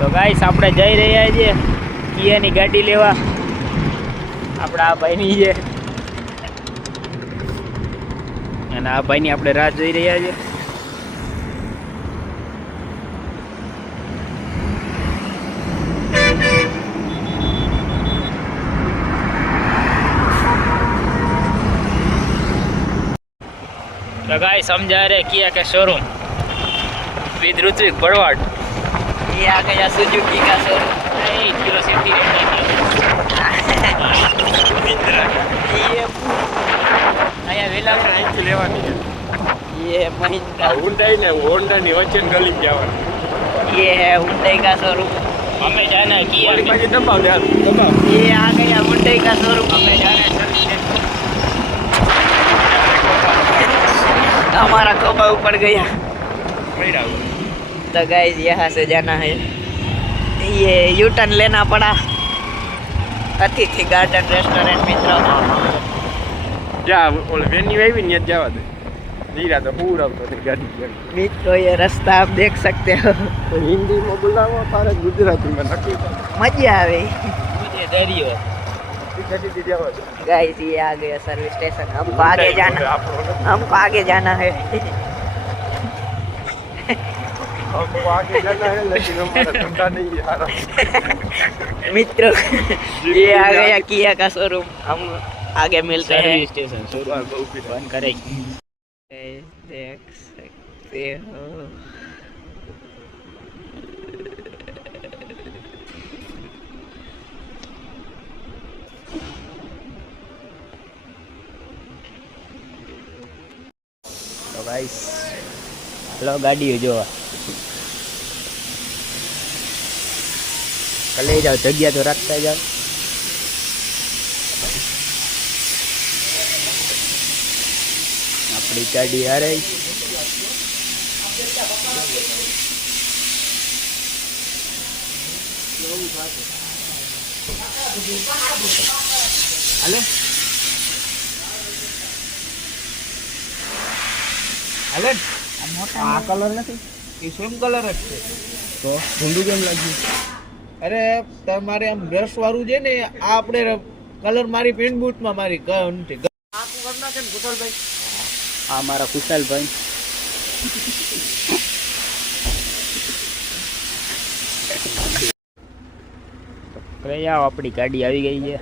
તો ગાઈસ આપણે જઈ રહ્યા છીએ કિયાની ગાડી લેવા. આપણા આ ભાઈની છે અને આ ભાઈની આપણે રાહ જોઈ રહ્યા છીએ. तो गाइस हम जा रहे किया के शोरूम विद ऋत्विक बड़वाड़. ये आ गया सुजुकी का शोरूम. नहीं किलो सिटी ये आया वेला અહીંથી લેવાની છે. ये महिंद्रा હુન્ડાઈ ને હોન્ડાની વચ્ચે ગલી જવાની. ये है हुंडई का शोरूम. हमें जाना है किया ઓલી में. બાજુ દબાવ દે દબાવ. ये आ गया हुंडई का शोरूम. हमें जाना है सर्विस सेंटर. हमारा कपा ऊपर गया. પૈડા तो गाइस यहाँ से जाना है. ये यू टर्न लेना पड़ा. अतिथि गार्डन रेस्टोरेंट मित्रों. જા ઓલે વેન્યુ આવી ને ત્યાં જવા દે. નીરા તો પૂર આવતો ને ગાડી. मित्रों ये रास्ता आप देख सकते हो. હિન્દીમાં બોલાવો તારે ગુજરાતીમાં નક્કી કર. मजा आवे. मुझे दरियो ગાડી જવા દે. गाइस ये आ गया सर्विस स्टेशन. हमको आगे जाना. हमको आगे जाना है. हमको आगे जाना है लेकिन हमारा धंधा नहीं है यार. मित्रों ये आ गया किया का शोरूम. हम आगे मिलते हैं. सर्विस स्टेशन शोरूम बंद करे. देख सकते हो. तो गाइस हेलो गाड़ी जो ले जाओ जगह तो रखता जाओ. अपनी गाड़ी आ रही. हेलो हेलो આ કલર નથી એ સેમ કલર જ છે તો ઢૂંઢું કેમ લાગ્યું? અરે તમારે આમ બ્રશ વાળું છે ને આ આપણે કલર મારી પેન્ટ બૂટમાં મારી નથી આખું કરી નાખે ને કુશલભાઈ. हाँ हमारा कुशल भाई. तो आओ अपनी गाड़ी આવી ગઈ છે.